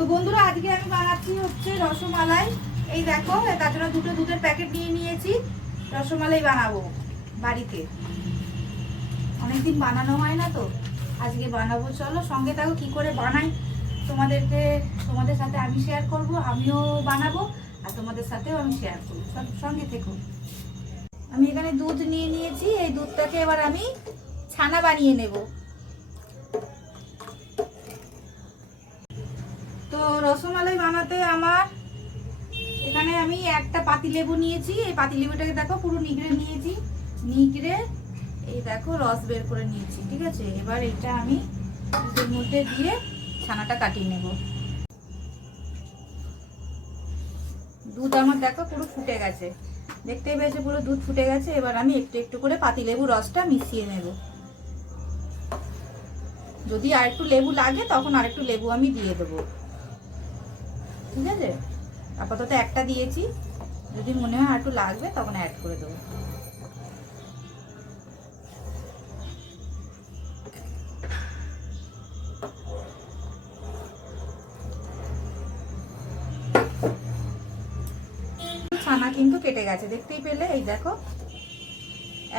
তো বন্ধুরা আজকে আমি বানাচ্ছি হচ্ছে রসমালাই। এই দেখো, তার জন্য দুটো দুধের প্যাকেট নিয়ে নিয়েছি। রসমালাই বানাবো বাড়িতে, অনেকদিন বানানো হয় না, তো আজকে বানাবো। চলো সঙ্গে থাকো, কি করে বানাই তোমাদের সাথে আমি শেয়ার করব। আমিও বানাবো আর তোমাদের সাথেও আমি শেয়ার করবো, সব সঙ্গে থেকো। আমি এখানে দুধ নিয়ে নিয়েছি, এই দুধটাকে এবার আমি ছানা বানিয়ে নেব। তো রসমালাই বানাতে আমার এখানে আমি একটা পাতিলেবু নিয়েছি। এই পাতিলেবুটাকে দেখো পুরো নিগড়ে নিয়েছি, নিগড়ে এই দেখো রস বের করে নিয়েছি। ঠিক আছে, এবার এটা আমি দুধের মধ্যে দিয়ে ছানাটা কাটিয়ে নেব। দুধ আমার দেখো পুরো ফুটে গেছে, দেখতেই পেয়েছে পুরো দুধ ফুটে গেছে। এবার আমি একটু একটু করে পাতিলেবু রসটা মিশিয়ে নেব। যদি আর একটু লেবু লাগে তখন আর একটু লেবু আমি দিয়ে দেবো। ঠিক আছে, আপাতত একটা দিয়েছি, যদি মনে হয় আর একটু লাগবে তখন অ্যাড করে দেবো। ছানা কিন্তু কেটে গেছে, দেখতেই পেলে। এই দেখো,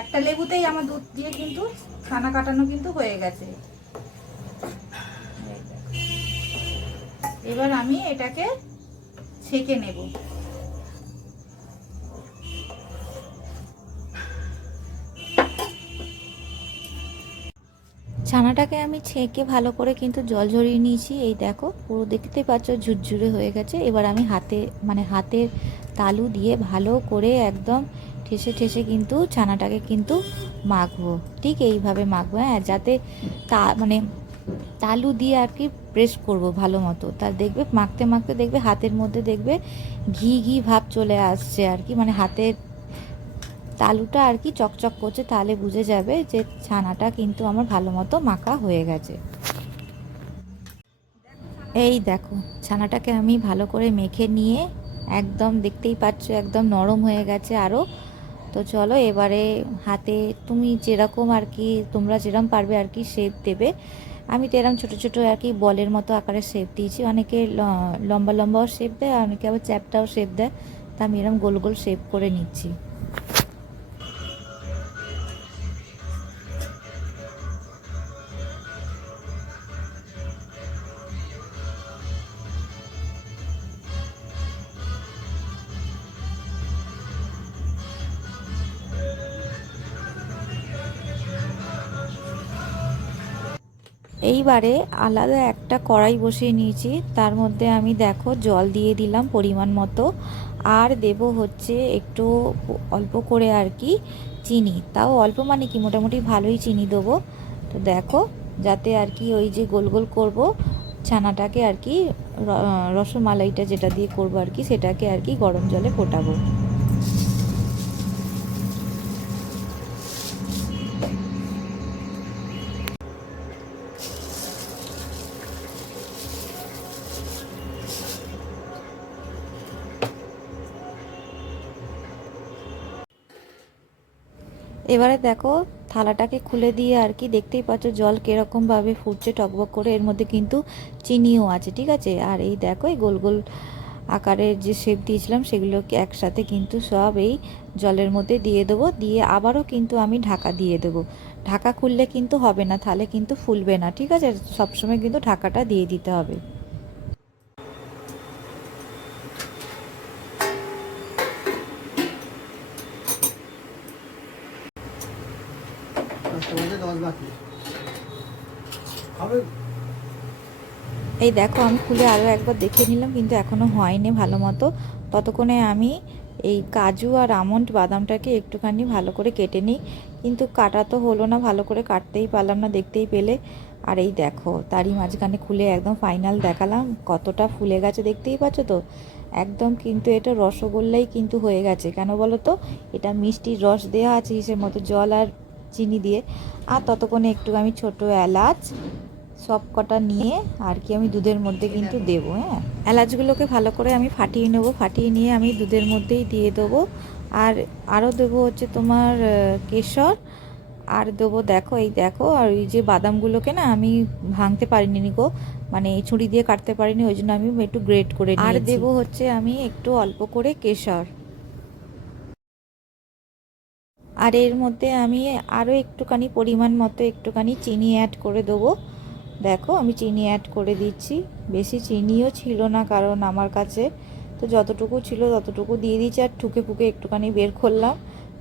একটা লেবুতেই আমার দুধ দিয়ে কিন্তু ছানা কাটানো কিন্তু হয়ে গেছে। এবার আমি এটাকে ছেঁকে নেব। ছানাটাকে আমি ছেঁকে ভালো করে কিন্তু জল ঝরিয়ে নিয়েছি। এই দেখো পুরো দেখতেই পাচ্ছ ঝুরঝুরে হয়ে গেছে। এবার আমি হাতের তালু দিয়ে ভালো করে একদম ঠেসে ঠেসে কিন্তু ছানাটাকে কিন্তু মাখবো। ঠিক এইভাবে মাখবো, হ্যাঁ, যাতে তালু দিয়ে আর কি প্রেস করব ভালো মতো। তার দেখবে মাখতে মাখতে দেখবে হাতের মধ্যে দেখবে ঘি ঘি ভাব চলে আসছে আর কি, হাতের তালুটা আর কি চকচক করছে, তাহলে বুঝে যাবে যে ছানাটা কিন্তু আমার ভালো মতো মাখা হয়ে গেছে। এই দেখো ছানাটাকে আমি ভালো করে মেখে নিয়ে একদম দেখতেই পাচ্ছ একদম নরম হয়ে গেছে আরও। তো চলো এবারে হাতে তোমরা যেরকম পারবে আর কি শেপ দেবে। আমি তো এরকম ছোটো ছোটো আর কি বলের মতো আকারে শেপ দিয়েছি। অনেকে লম্বা লম্বাও শেপ দেয়, অনেকে আবার চ্যাপটাও শেপ দেয়। তা আমি এরকম গোল গোল শেপ করে নিচ্ছি। এইবারে আলাদা একটা কড়াই বসিয়ে নিয়েছি, তার মধ্যে আমি দেখো জল দিয়ে দিলাম পরিমাণ মতো, আর দেব হচ্ছে একটু অল্প করে আর কি চিনি। তাও অল্প মানে কি মোটামুটি ভালোই চিনি দেবো। তো দেখো যাতে আর কি ওই যে গোল গোল করব ছানাটাকে আর কি রসমালাইটা যেটা দিয়ে করবো আর কি সেটাকে আর কি গরম জলে ফোটাবো। এবারে দেখো থালাটাকে খুলে দিয়ে আর কি দেখতেই পাচ্ছ জল কীরকমভাবে ফুটছে টকবক করে, এর মধ্যে কিন্তু চিনিও আছে। ঠিক আছে, আর এই দেখো এই গোল গোল আকারের যে শেপ দিয়েছিলাম সেগুলোকে একসাথে কিন্তু সব এই জলের মধ্যে দিয়ে দেবো। দিয়ে আবারও কিন্তু আমি ঢাকা দিয়ে দেবো। ঢাকা খুললে কিন্তু হবে না, তাহলে কিন্তু ফুলবে না। ঠিক আছে, সবসময় কিন্তু ঢাকাটা দিয়ে দিতে হবে। এই দেখো আমি খুলে আরও একবার দেখে নিলাম, কিন্তু এখনও হয়নি ভালো মতো। ততক্ষণে আমি এই কাজু আর আমন্ড বাদামটাকে একটুখানি ভালো করে কেটে নিই, কিন্তু কাটা তো হলো না, ভালো করে কাটতেই পারলাম না, দেখতেই পেলে। আর এই দেখো তারই মাঝখানে খুলে একদম ফাইনাল দেখালাম কতটা ফুলে গেছে, দেখতেই পাচ্ছ তো একদম। কিন্তু এটা রসগোল্লাই কিন্তু হয়ে গেছে, কেন বলো তো, এটা মিষ্টির রস দেওয়া আছে হিসেবে মতো জল আর চিনি দিয়ে। আর ততক্ষণে একটু আমি ছোটো এলাচ সব কটা নিয়ে আর কি আমি দুধের মধ্যে কিন্তু দেবো। হ্যাঁ, এলাচগুলোকে ভালো করে আমি ফাটিয়ে নেব, ফাটিয়ে নিয়ে আমি দুধের মধ্যেই দিয়ে দেবো। আর আরও দেবো হচ্ছে তোমার কেশর আর দেবো দেখো, এই দেখো, আর এই যে বাদামগুলোকে না আমি ভাঙতে পারিনি গো, মানে ছুরি দিয়ে কাটতে পারিনি, ওই জন্য আমি একটু গ্রেট করে নিয়েছি। আর দেবো হচ্ছে আমি একটু অল্প করে কেশর। আর এর মধ্যে আমি আরও একটুখানি পরিমাণ মতো একটুখানি চিনি অ্যাড করে দেবো। দেখো আমি চিনি অ্যাড করে দিচ্ছি, বেশি চিনিও ছিল না কারণ আমার কাছে, তো যতটুকু ছিল ততটুকু দিয়ে দিচ্ছি। আর ঠুকে ফুকে একটুখানি বের করলাম,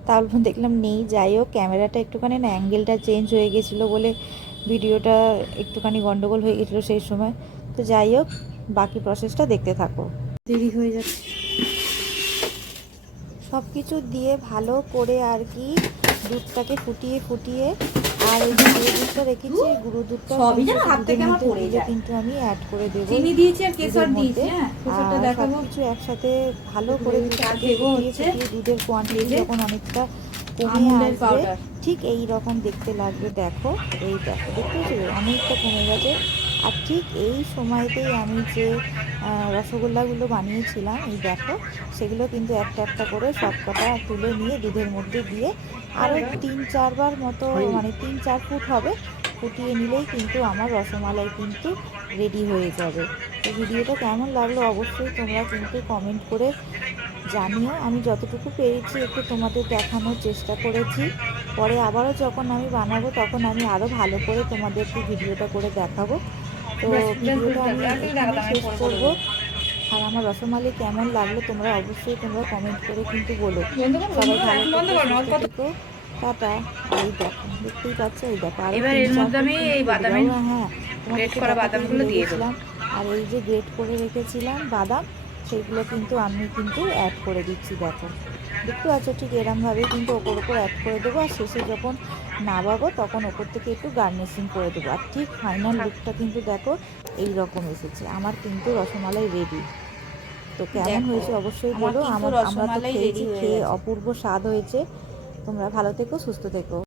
তারপর দেখলাম নেই। যাই হোক, ক্যামেরাটা একটুখানি না অ্যাঙ্গেলটা চেঞ্জ হয়ে গেছিলো বলে ভিডিওটা একটুখানি গন্ডগোল হয়ে গেছিলো সেই সময়। তো যাই হোক, বাকি প্রসেসটা দেখতে থাকো। দেরি হয়ে যাচ্ছে। সব কিছু দিয়ে ভালো করে আর কি দুধটাকে ফুটিয়ে ফুটিয়ে, আর এই যে গুঁড়ো দুধটা রেখেছি, গুঁড়ো দুধটা সবই যেন হাত থেকে আমার পড়ে যায়। কিন্তু আমি অ্যাড করে দেবো চিনি দিয়েছি আর কেশর দুধের দিয়েছি। মধ্যে। হ্যাঁ, কেশরটা আর দেখাবো। সবকিছু একসাথে ভালো করে দুধটাকে দেবো ফুটিয়ে হচ্ছে ফুটিয়ে দুধের কোয়ান্টিটি এই যে যখন অনেকটা কমে আমুলের আসবে, পাউডার। ঠিক এই রকম দেখতে লাগবে। দেখো, এই দেখো, দেখতে পাচ্ছি অনেকটা কমে গেছে। আর ঠিক এই সময়তেই আমি যে রসগোল্লাগুলো বানিয়েছিলাম, এই দেখো, সেগুলো কিন্তু একটা একটা করে সব কটা তুলে নিয়ে দুধের মধ্যে দিয়ে আরও 3-4 বার মতো, মানে 3-4 ফুট হবে, ফুটিয়ে নিলেই কিন্তু আমার রসমালাই কিন্তু রেডি হয়ে যাবে। তো ভিডিওটা কেমন লাগলো অবশ্যই তোমরা কিন্তু কমেন্ট করে জানিও। আমি যতটুকু পেরেছি একটু তোমাদের দেখানোর চেষ্টা করেছি। পরে আবারও যখন আমি বানাবো তখন আমি আরও ভালো করে তোমাদেরকে ভিডিওটা করে দেখাবো। তো ভিডিওটা আমি এখানে শেষ করবো। আর আমার রসমালাই কেমন লাগলো তোমরা অবশ্যই কমেন্ট করে কিন্তু বলো। সবাই ভালো থেকো, সুস্থ থেকো, টাটা। আর এই দেখো, দেখতেই পাচ্ছ, এই দেখো আরো এবার এর মধ্যে আমি এই বাদামের হ্যাঁ, গ্রেট করা বাদামগুলো দিয়ে দেবো। আর এই যে গ্রেট করে রেখেছিলাম বাদাম, সেইগুলো কিন্তু আমি কিন্তু অ্যাড করে দিচ্ছি। দেখো, দেখতে পাচ্ছ, ঠিক এরমভাবে কিন্তু ওপর ওপর অ্যাড করে দেবো। আর শেষে যখন নামাবো তখন ওপর থেকে একটু গার্নিশিং করে দেবো। আর ঠিক ফাইনাল লুকটা কিন্তু দেখো এই রকম এসেছে। আমার কিন্তু রসমালাই রেডি। তো কেমন হয়েছে অবশ্যই বলো। আমরা তো খেয়েছি, খেয়ে অপূর্ব স্বাদ হয়েছে। তোমরা ভালো থেকো, সুস্থ থেকো।